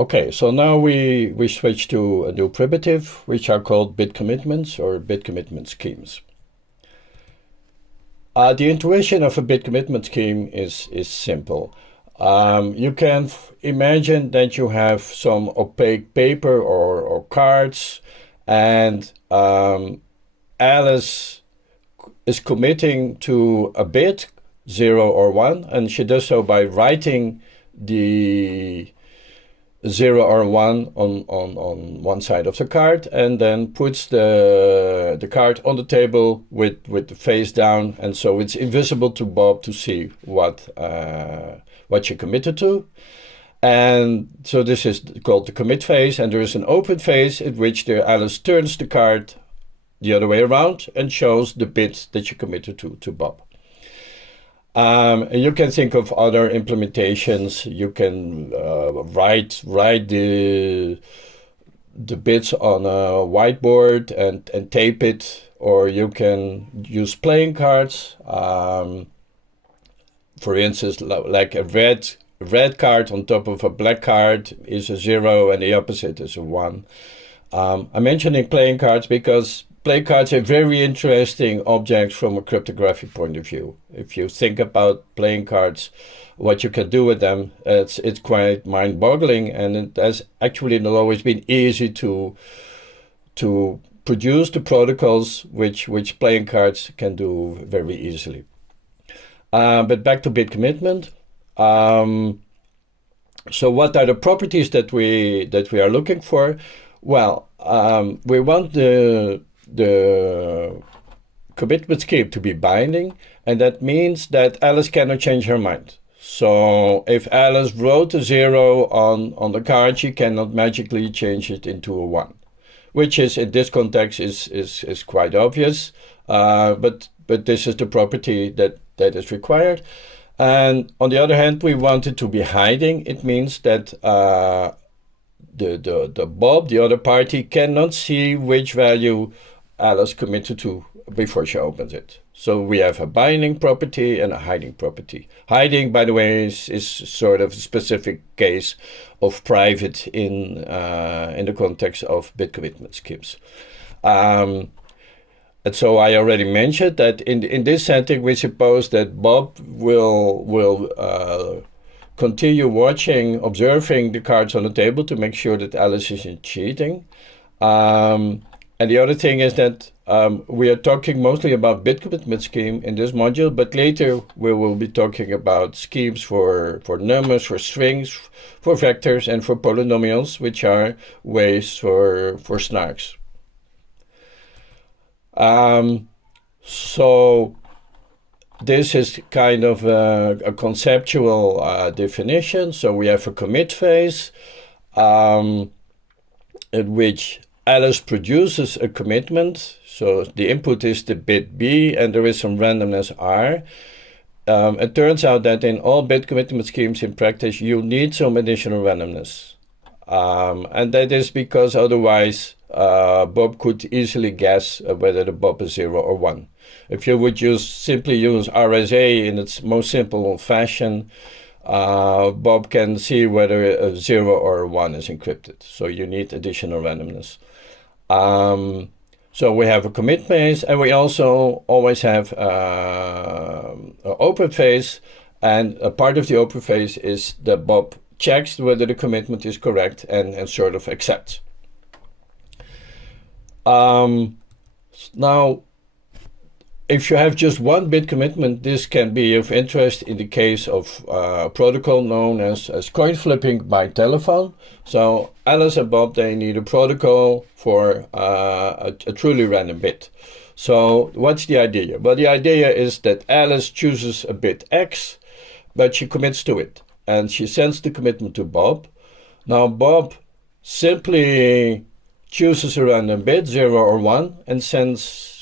Okay, so now we switch to a new primitive, which are called bit commitments or bit commitment schemes. The intuition of a bit commitment scheme is simple. You can imagine that you have some opaque paper or cards, and Alice is committing to a bit, 0 or 1, and she does so by writing the 0 or 1 on one side of the card, and then puts the card on the table with the face down, and so it's invisible to Bob to see what she committed to. And so this is called the commit phase, and there is an open phase in which Alice turns the card the other way around and shows the bit that she committed to Bob. You can think of other implementations. You can write the bits on a whiteboard and tape it, or you can use playing cards. For instance, like a red card on top of a black card is a 0 and the opposite is a 1. I'm mentioning playing cards because play cards are very interesting objects from a cryptographic point of view. If you think about playing cards, what you can do with them, it's quite mind-boggling, and it has actually not always been easy to produce the protocols which playing cards can do very easily. But back to bit commitment. So what are the properties that we are looking for? Well, we want the commitment scheme to be binding, and that means that Alice cannot change her mind. So if Alice wrote a 0 on the card, she cannot magically change it into a 1, which is in this context is quite obvious. But this is the property that is required. And on the other hand, we want it to be hiding. It means that the Bob, the other party, cannot see which value Alice committed to before she opens it. So we have a binding property and a hiding property. Hiding, by the way, is sort of a specific case of private in the context of bit commitment schemes. And so I already mentioned that in this setting, we suppose that Bob will continue observing the cards on the table to make sure that Alice isn't cheating. And the other thing is that we are talking mostly about bit commitment scheme in this module, but later we will be talking about schemes for numbers, for strings, for vectors, and for polynomials, which are ways for SNARKs. So this is kind of a conceptual definition. So we have a commit phase in which Alice produces a commitment. So the input is the bit B, and there is some randomness R. It turns out that in all bit commitment schemes in practice, you need some additional randomness. And that is because otherwise Bob could easily guess whether the Bob is 0 or 1. If you would simply use RSA in its most simple fashion, Bob can see whether a 0 or a 1 is encrypted. So you need additional randomness. So we have a commit phase, and we also always have an open phase, and a part of the open phase is that Bob checks whether the commitment is correct and sort of accepts. Now, if you have just one bit commitment, this can be of interest in the case of a protocol known as coin flipping by telephone. So Alice and Bob, they need a protocol for a truly random bit. So what's the idea? Well, the idea is that Alice chooses a bit X, but she commits to it, and she sends the commitment to Bob. Now Bob simply chooses a random bit, 0 or 1, and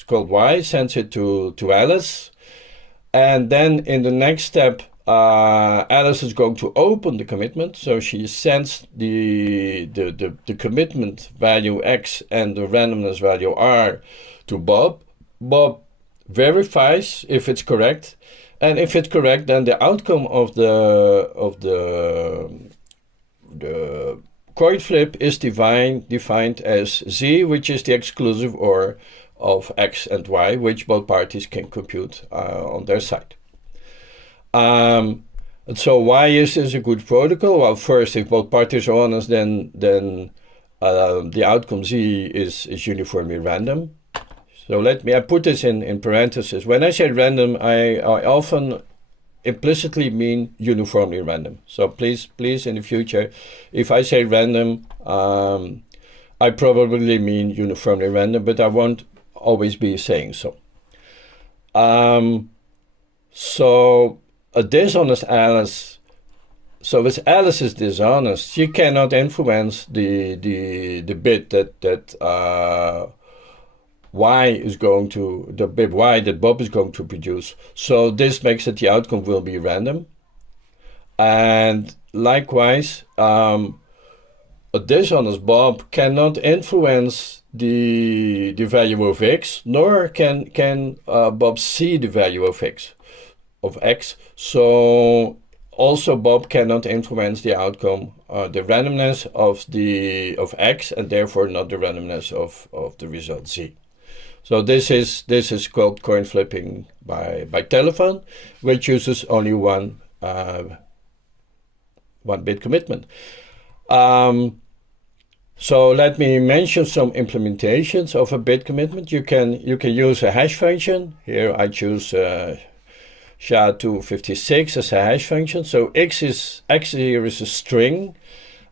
called Y, sends it to Alice. And then in the next step, Alice is going to open the commitment. So she sends the commitment value X and the randomness value R to Bob. Bob verifies if it's correct. And if it's correct, then the outcome of the coin flip is defined as Z, which is the exclusive OR of X and Y, which both parties can compute on their side. And so why is this a good protocol? Well, first, if both parties are honest, then the outcome Z is uniformly random. So I put this in parentheses. When I say random, I often implicitly mean uniformly random. So please, in the future, if I say random, I probably mean uniformly random, but I won't always be saying so. So a dishonest Alice. So if Alice is dishonest, she cannot influence the bit that Y is going to, the bit Y that Bob is going to produce. So this makes that the outcome will be random. And likewise, a dishonest Bob cannot influence the value of X, nor can Bob see the value of X. So also Bob cannot influence the outcome, the randomness of X, and therefore not the randomness of the result Z. So this is called coin flipping by telephone, which uses only one bit commitment. So let me mention some implementations of a bit commitment. You can use a hash function. Here I choose SHA-256 as a hash function. So X here is a string,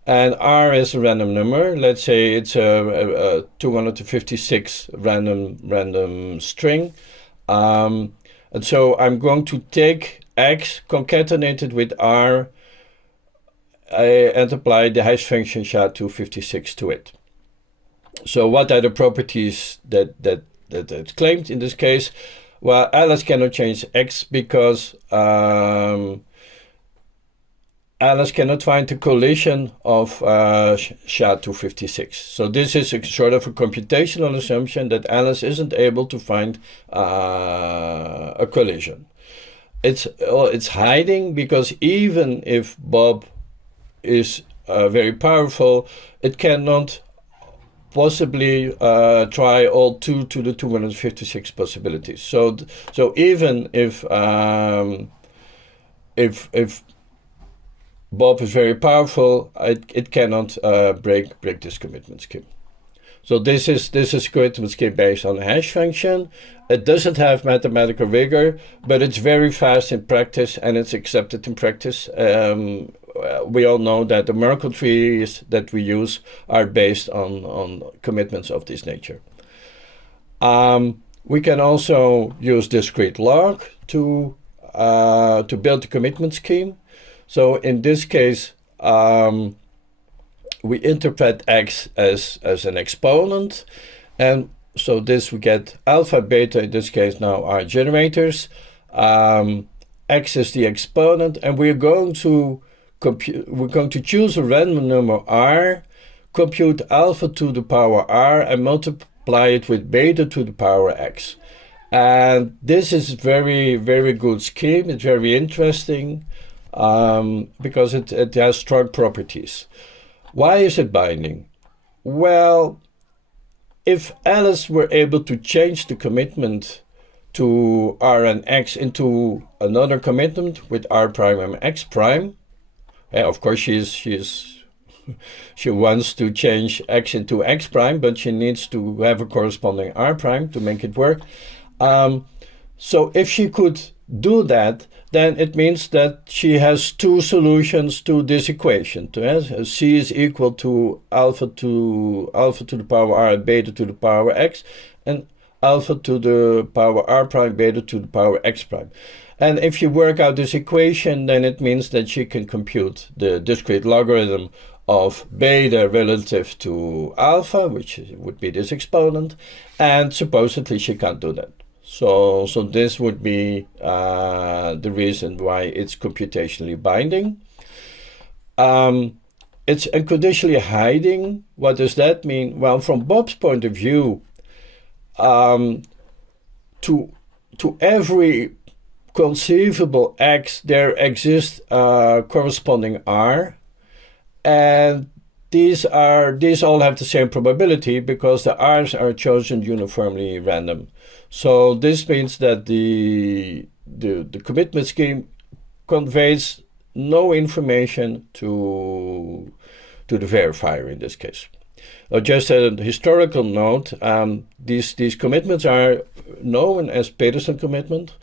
and R is a random number. Let's say it's a 256 random string. And so I'm going to take X concatenated with R and apply the hash function SHA-256 to it. So what are the properties that it's claimed in this case? Well, Alice cannot change X because Alice cannot find the collision of SHA-256. So this is a sort of a computational assumption that Alice isn't able to find a collision. It's hiding because even if Bob is very powerful, it cannot possibly try all 2 to the 256 possibilities. So even if Bob is very powerful, it cannot break this commitment scheme. So this is commitment scheme based on a hash function. It doesn't have mathematical rigor, but it's very fast in practice and it's accepted in practice. We all know that the Merkle trees that we use are based on commitments of this nature. We can also use discrete log to build the commitment scheme. So in this case, we interpret X as an exponent, and so this we get alpha, beta, in this case now are generators. X is the exponent, and we're going to choose a random number R, compute alpha to the power R, and multiply it with beta to the power X. And this is very, very good scheme. It's very interesting because it has strong properties. Why is it binding? Well, if Alice were able to change the commitment to R and X into another commitment with R prime and X prime, of course she wants to change X into X prime, but she needs to have a corresponding R prime to make it work. So if she could do that, then it means that she has two solutions to this equation. C is equal to alpha to the power R and beta to the power X, and alpha to the power R prime, beta to the power X prime. And if you work out this equation, then it means that she can compute the discrete logarithm of beta relative to alpha, which would be this exponent, and supposedly she can't do that. So this would be the reason why it's computationally binding. It's unconditionally hiding. What does that mean? Well, from Bob's point of view, to every conceivable X, there exists corresponding R, and these all have the same probability because the R's are chosen uniformly random. So this means that the commitment scheme conveys no information to the verifier in this case. Just a historical note, these commitments are known as Peterson commitment,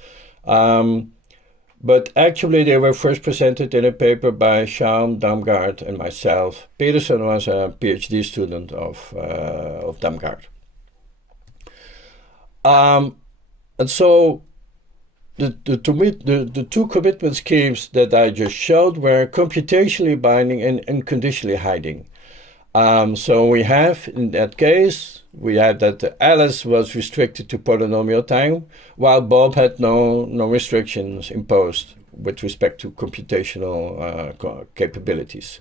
but actually they were first presented in a paper by Schaum, Damgaard, and myself. Peterson was a PhD student of Damgaard. And so the two commitment schemes that I just showed were computationally binding and unconditionally hiding. So we have, in that case, we had that Alice was restricted to polynomial time, while Bob had no restrictions imposed with respect to computational capabilities.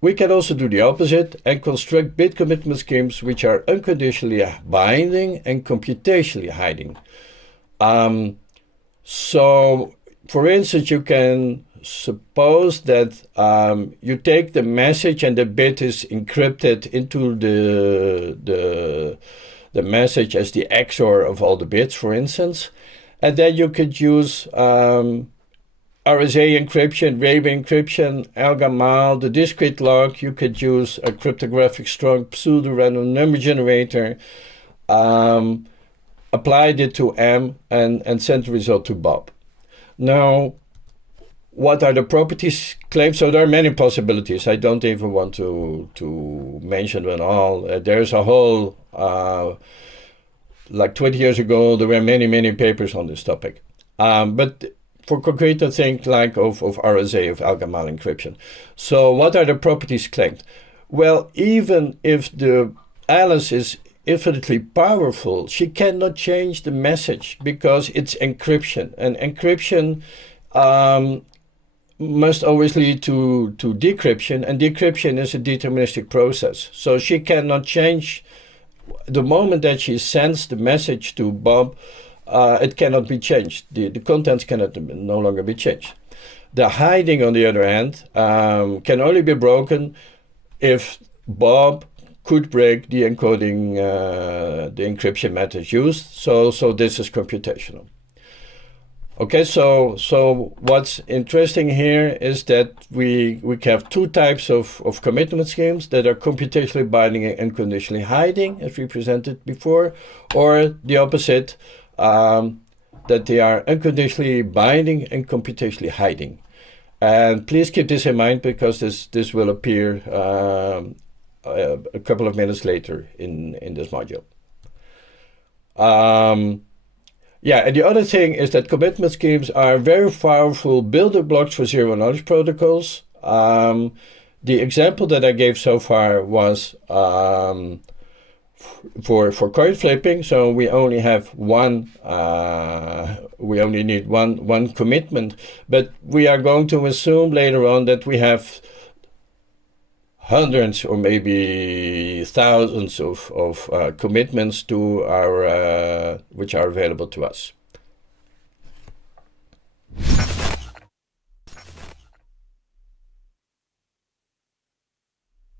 We can also do the opposite and construct bit commitment schemes which are unconditionally binding and computationally hiding. So, for instance, you can suppose that you take the message and the bit is encrypted into the message as the XOR of all the bits, for instance, and then you could use RSA encryption, RAVE encryption, Al-Gamal, the discrete log. You could use a cryptographic strong pseudo-random number generator, applied it to M, and sent the result to Bob. Now, what are the properties claimed? So there are many possibilities. I don't even want to mention them all. There's a whole, like 20 years ago, there were many papers on this topic. But for concrete things like of RSA, of Al-Gamal encryption. So what are the properties claimed? Well, even if the Alice is infinitely powerful, she cannot change the message because it's encryption. And encryption must always lead to decryption, and decryption is a deterministic process. So she cannot change. The moment that she sends the message to Bob, it cannot be changed. The contents cannot no longer be changed. The hiding, on the other hand, can only be broken if Bob could break the encoding, the encryption method used. So this is computational. Okay, so what's interesting here is that we have two types of commitment schemes that are computationally binding and unconditionally hiding, as we presented before, or the opposite, that they are unconditionally binding and computationally hiding. And please keep this in mind because this will appear a couple of minutes later in this module. Yeah, and the other thing is that commitment schemes are very powerful building blocks for zero-knowledge protocols. The example that I gave so far was for coin flipping. So we only have one. We only need one commitment, but we are going to assume later on that we have hundreds or maybe thousands of commitments to our which are available to us.